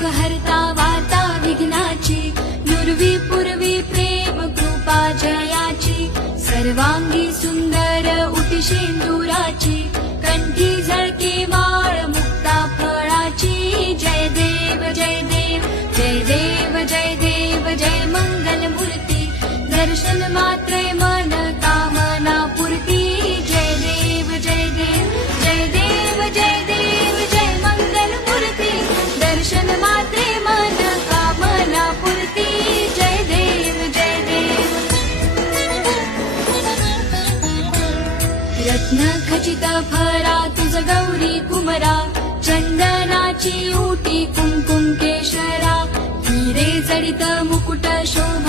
सुख हरता वार्ता विघ्नाची, नुरवी पूर्वी प्रेम कृपा जयाची, सर्वांगी सुंदर उटी शेंदुराची, कंठी झळके माळ मुक्ता फळाची. जय देव जय देव जय देव जय देव जय मंगल मूर्ती, दर्शन मात्रे मन कामना पूर्ती. जय देव जय देव जय देव जय देव जय मंगल मूर्ती, दर्शन मात्रे मन कामना पूर्ती. जय देव जय देव. रत्न खचित फरा तुझ गौरी कुमरा, चंदनाची उटी कुंकुम केशरा, हिरे जडित मुकुट शोभ